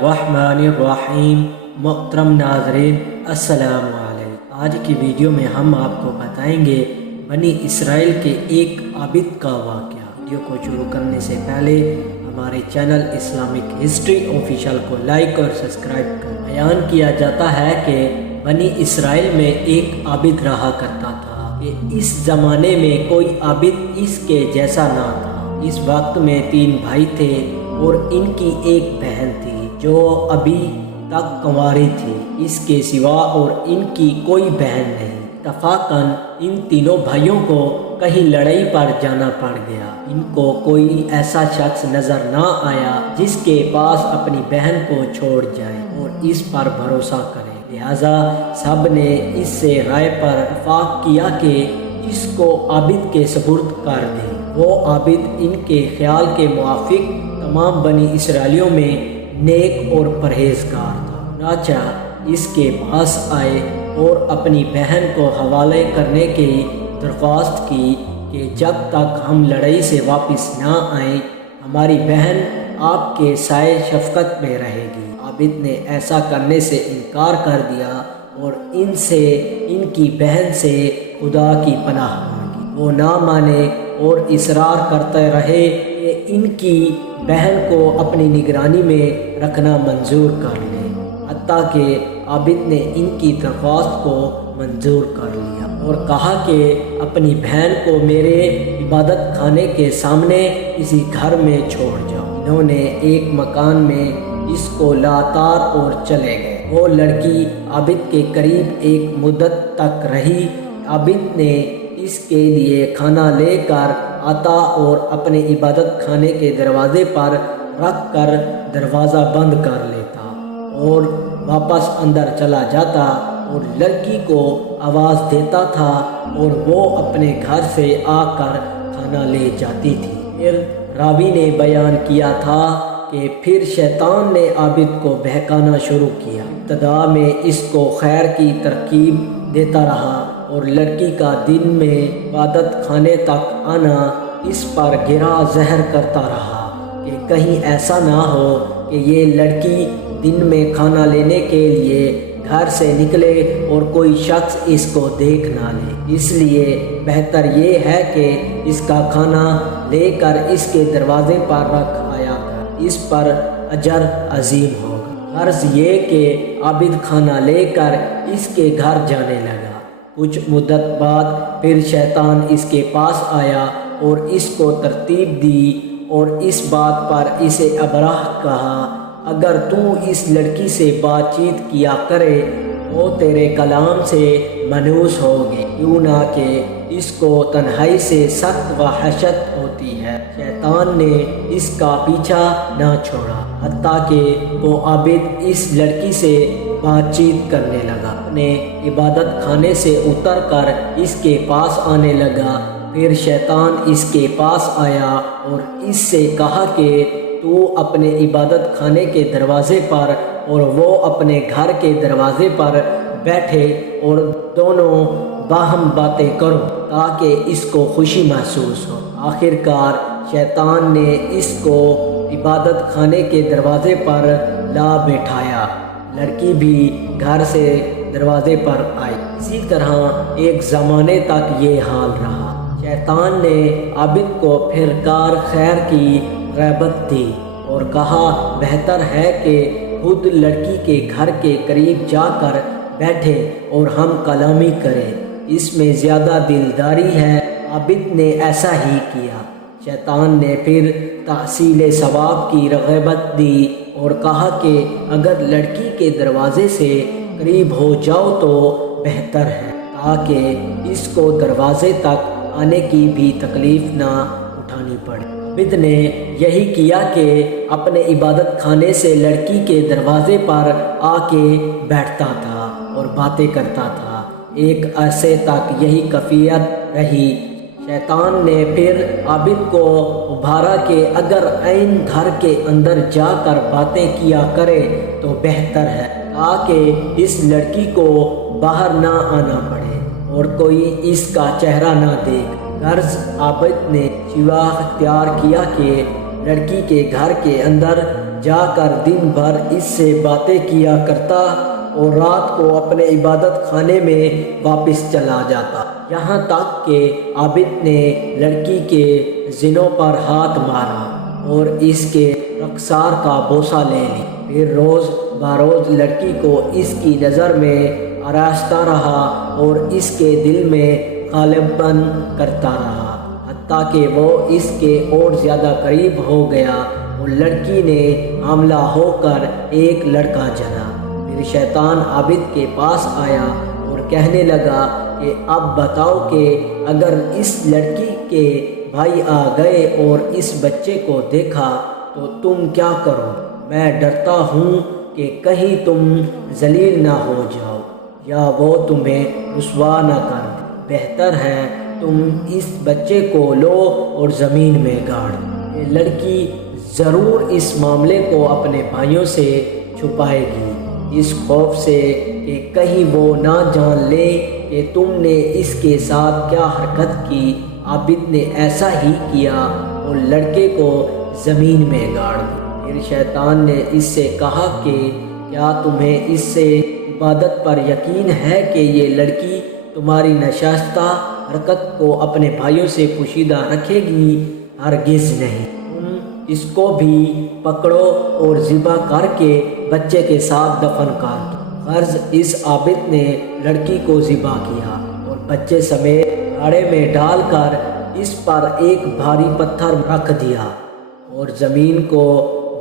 बसमीम मोहतरम नाजरीन असलकम आज की वीडियो में हम आपको बताएँगे बनी इसराइल के एक आबिद का वाक़ वीडियो को शुरू करने से पहले हमारे चैनल इस्लामिक हिस्ट्री ऑफिशियल को लाइक और सब्सक्राइब कर बयान किया जाता है कि बनी इसराइल में एक आबिद रहा करता था कि इस ज़माने में कोई आबिद इसके जैसा ना था। इस वक्त में तीन भाई थे और इनकी एक बहन थी, जो अभी तक कंवारी थी। इसके सिवा और इनकी कोई बहन नहीं। तफाकन इन तीनों भाइयों को कहीं लड़ाई पर जाना पड़ गया। इनको कोई ऐसा शख्स नज़र ना आया, जिसके पास अपनी बहन को छोड़ जाए और इस पर भरोसा करे। लिहाजा सबने इससे राय पर इतफाक किया कि इसको आबिद के सबुर्द कर दें। वो आबिद इनके ख्याल के मुआफिक तमाम बनी इसराइलियों में नेक और परहेजगार था। राजा इसके पास आए और अपनी बहन को हवाले करने की दरख्वास्त की कि जब तक हम लड़ाई से वापस ना आए, हमारी बहन आपके साय शफकत में रहेगी। आबिद ने ऐसा करने से इनकार कर दिया और इनसे, इनकी बहन से खुदा की पनाह मांगी। वो ना माने और इसरार करते रहे कि इनकी बहन को अपनी निगरानी में रखना मंजूर कर ले हती के आबिद ने इनकी दरख्वास्त को मंजूर कर लिया और कहा कि अपनी बहन को मेरे इबादत खाने के सामने किसी घर में छोड़ जाओ। इन्होंने एक मकान में इसको लातार और चले गए। वो लड़की आबिद के करीब एक मुद्दत तक रही। आबिद ने इसके लिए खाना लेकर आता और अपने इबादत खाने के दरवाजे पर रख कर दरवाज़ा बंद कर लेता और वापस अंदर चला जाता और लड़की को आवाज़ देता था और वो अपने घर से आकर खाना ले जाती थी। फिर रावी ने बयान किया था कि फिर शैतान ने आबिद को बहकाना शुरू किया। तदा में इसको खैर की तरकीब देता रहा और लड़की का दिन में इबादत खाने तक आना इस पर गिरा जहर करता रहा कि कहीं ऐसा ना हो कि ये लड़की दिन में खाना लेने के लिए घर से निकले और कोई शख्स इसको देख ना ले। इसलिए बेहतर ये है कि इसका खाना लेकर इसके दरवाजे पर रख आया इस पर अजर अजीम होगा। अर्ज़ ये कि आबिद खाना लेकर इसके घर जाने लगा। कुछ मुद्दत बाद फिर शैतान इसके पास आया और इसको तरतीब दी और इस बात पर इसे अबराह कहा, अगर तू इस लड़की से बातचीत किया करे, वो तेरे कलाम से मनूस होगी। क्यों ना कि इसको तन्हाई से सख्त व हशत होती है। शैतान ने इसका पीछा ना छोड़ा हती कि वो आबिद इस लड़की से बातचीत करने लगा। अपने इबादत खाने से उतर कर इसके पास आने लगा। फिर शैतान इसके पास आया और इससे कहा कि, तू अपने इबादत खाने के दरवाज़े पर और वो अपने घर के दरवाज़े पर बैठे और दोनों बाहम बातें करो ताकि इसको खुशी महसूस हो। आखिरकार शैतान ने इसको इबादत खाने के दरवाज़े पर ला बैठाया। लड़की भी घर से दरवाजे पर आई। इसी तरह एक ज़माने तक ये हाल रहा। शैतान ने आबिद को फिर कार खैर की गैबत दी और कहा, बेहतर है कि खुद लड़की के घर के करीब जाकर बैठे और हम कलामी करें। इसमें ज़्यादा दिलदारी है। आबिद ने ऐसा ही किया। शैतान ने फिर तहसील सवाब की रगबत दी और कहा कि अगर लड़की के दरवाजे से करीब हो जाओ तो बेहतर है, ताकि इसको दरवाजे तक आने की भी तकलीफ़ ना उठानी पड़े। बिद ने यही किया कि अपने इबादत खाने से लड़की के दरवाजे पर आके बैठता था और बातें करता था। एक अरसे तक यही कफियत रही शैतान ने फिर आबिद को उभारा कि अगर ऐन घर के अंदर जाकर बातें किया करे तो बेहतर है, ताकि इस लड़की को बाहर ना आना पड़े और कोई इसका चेहरा ना देख। गर्ज आबिद ने शिवा अख्तियार किया कि लड़की के घर के अंदर जाकर दिन भर इससे बातें किया करता और रात को अपने इबादत खाने में वापस चला जाता। यहाँ तक कि आबिद ने लड़की के जिनों पर हाथ मारा और इसके रक्सार का बोसा ले ली। फिर रोज़ बारोज लड़की को इसकी नज़र में आरास्ता रहा और इसके दिल में गालिबन करता रहा। हती वो इसके और ज़्यादा करीब हो गया और लड़की ने हमला होकर एक लड़का जना फिर शैतान आबिद के पास आया और कहने लगा कि अब बताओ कि अगर इस लड़की के भाई आ गए और इस बच्चे को देखा तो तुम क्या करो? मैं डरता हूँ कि कहीं तुम जलील ना हो जाओ, या वो तुम्हें रुसवा ना कर। बेहतर है तुम इस बच्चे को लो और ज़मीन में गाड़। ये लड़की ज़रूर इस मामले को अपने भाइयों से छुपाएगी। इस खौफ से कि कहीं वो ना जान ले कि तुमने इसके साथ क्या हरकत की। आबिद ने ऐसा ही किया और लड़के को ज़मीन में गाड़ दिया फिर शैतान ने इससे कहा कि, क्या तुम्हें इससे इबादत पर यकीन है कि ये लड़की तुम्हारी नशास्ता हरकत को अपने भाइयों से पोशीदा रखेगी? हरगिज़ नहीं। इसको भी पकड़ो और ज़िबा करके बच्चे के साथ दफन कर दो। गर्ज इस आबिद ने लड़की को ज़िबा किया और बच्चे समेत आड़े में डालकर इस पर एक भारी पत्थर रख दिया और ज़मीन को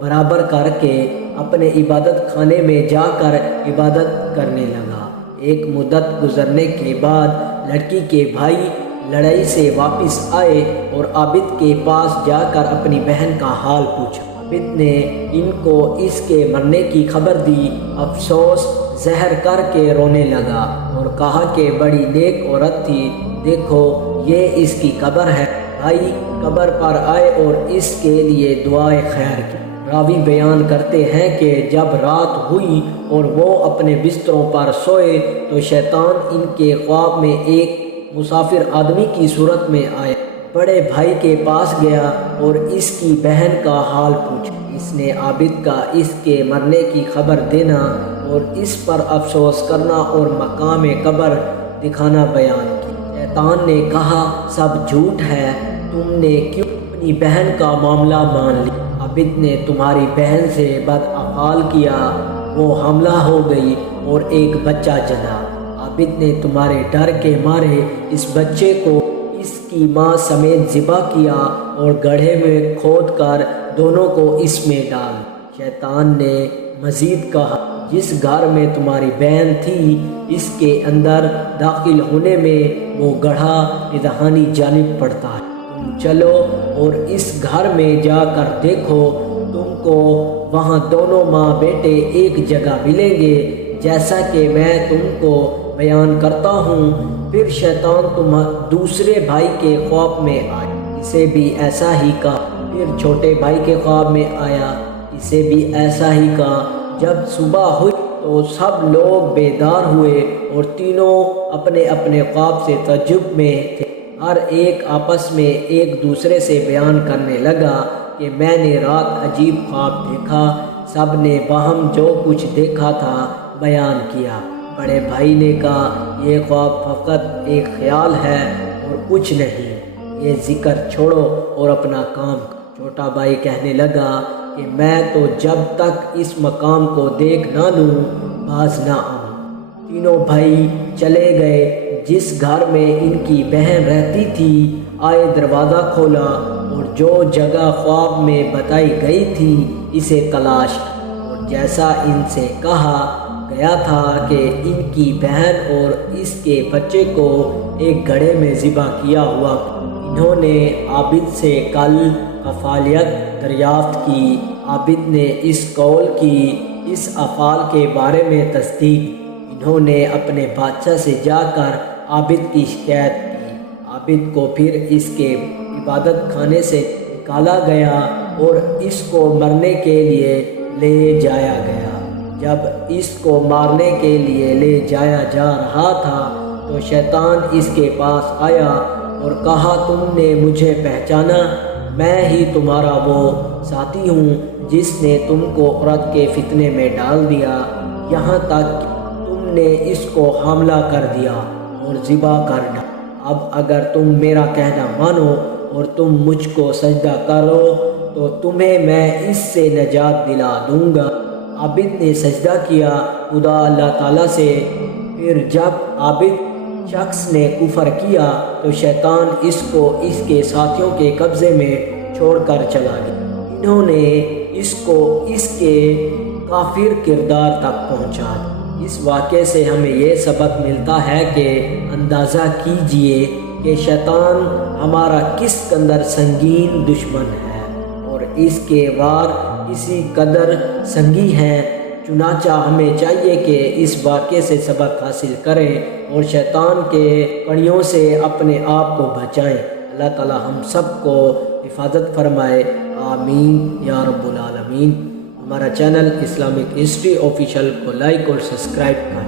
बराबर करके अपने इबादत खाने में जाकर इबादत करने लगा। एक मुद्दत गुजरने के बाद लड़की के भाई लड़ाई से वापस आए और आबिद के पास जाकर अपनी बहन का हाल पूछा। आबिद ने इनको इसके मरने की खबर दी। अफसोस, जहर करके रोने लगा और कहा कि बड़ी नेक औरत थी। देखो, ये इसकी कब्र है। भाई, कब्र पर आए और इसके लिए दुआएँ खैर की। रावी बयान करते हैं कि जब रात हुई और वो अपने बिस्तरों पर सोए तो शैतान इनके ख्वाब में एक मुसाफिर आदमी की सूरत में आया बड़े भाई के पास गया और इसकी बहन का हाल पूछा। इसने आबिद का इसके मरने की खबर देना और इस पर अफसोस करना और मकाम कब्र दिखाना बयान की शैतान ने कहा, सब झूठ है। तुमने क्यों अपनी बहन का मामला मान लिया? आबिद ने तुम्हारी बहन से बदअफाल किया। वो हमला हो गई और एक बच्चा जना आबिद ने तुम्हारे डर के मारे, इस बच्चे को इसकी माँ समेत ज़िबा किया और गढ़े में खोद कर दोनों को इसमें डाल। शैतान ने मज़ीद कहा, जिस घर में तुम्हारी बहन थी, इसके अंदर दाखिल होने में वो गढ़ा इदहानी जानब पड़ता है। चलो और इस घर में जाकर देखो, तुमको वहाँ दोनों माँ बेटे एक जगह मिलेंगे, जैसा कि मैं तुमको बयान करता हूँ, फिर शैतान तुम दूसरे भाई के ख्वाब में आए इसे भी ऐसा ही कहा, फिर छोटे भाई के ख्वाब में आया। इसे भी ऐसा ही कहा, जब सुबह हुई तो सब लोग बेदार हुए और तीनों अपने अपने ख्वाब से तजुब में थे। हर एक आपस में एक दूसरे से बयान करने लगा कि मैंने रात अजीब ख्वाब देखा सबने बाहम जो कुछ देखा था बयान किया। बड़े भाई ने कहा, ये ख्वाब फ़कत एक ख्याल है और कुछ नहीं। ये ज़िक्र छोड़ो और अपना काम छोटा भाई कहने लगा कि मैं तो जब तक इस मकाम को देख ना लूँ, बाज ना आऊँ। तीनों भाई चले गए। जिस घर में इनकी बहन रहती थी, आए दरवाज़ा खोला और जो जगह ख्वाब में बताई गई थी, इसे तलाश। और जैसा इनसे कहा गया था कि इनकी बहन और इसके बच्चे को एक घड़े में ज़िबा किया हुआ। इन्होंने आबिद से कल कफालियत दरियाफ्त की। आबिद ने इस कौल की, इस अफ़ाल के बारे में तस्दीक। इन्होंने अपने बादशाह से जाकर आबिद की शिकायत की। आबिद को फिर इसके इबादत खाने से निकाला गया और इसको मरने के लिए ले जाया गया। जब इसको मारने के लिए ले जाया जा रहा था तो शैतान इसके पास आया और कहा, तुमने मुझे पहचाना। मैं ही तुम्हारा वो साथी हूँ जिसने तुमको औरत के फितने में डाल दिया। यहाँ तक तुमने इसको हमला कर दिया और ज़िबा कर डाला। अब अगर तुम मेरा कहना मानो और तुम मुझको सजदा करो तो तुम्हें मैं इससे नजात दिला दूँगा। आबिद ने सजदा किया। खुदा अल्लाह ताला से। फिर जब आबिद शख्स ने कुफर किया तो शैतान इसको इसके साथियों के कब्ज़े में छोड़कर चला गया। इन्होंने इसको इसके काफिर किरदार तक पहुँचा इस वाक़े से हमें यह सबक मिलता है कि अंदाज़ा कीजिए कि शैतान हमारा किस कंदर संगीन दुश्मन है और इसके वार इसी कदर संगी हैं। चुनाचा हमें चाहिए कि इस वाक़े से सबक हासिल करें और शैतान के कड़ियों से अपने आप को बचाएँ। अल्लाह ताला हम सबको हिफाजत फरमाए। आमीन, या रब्बुल आलमीन। हमारा चैनल इस्लामिक हिस्ट्री ऑफिशियल को लाइक और सब्सक्राइब कर।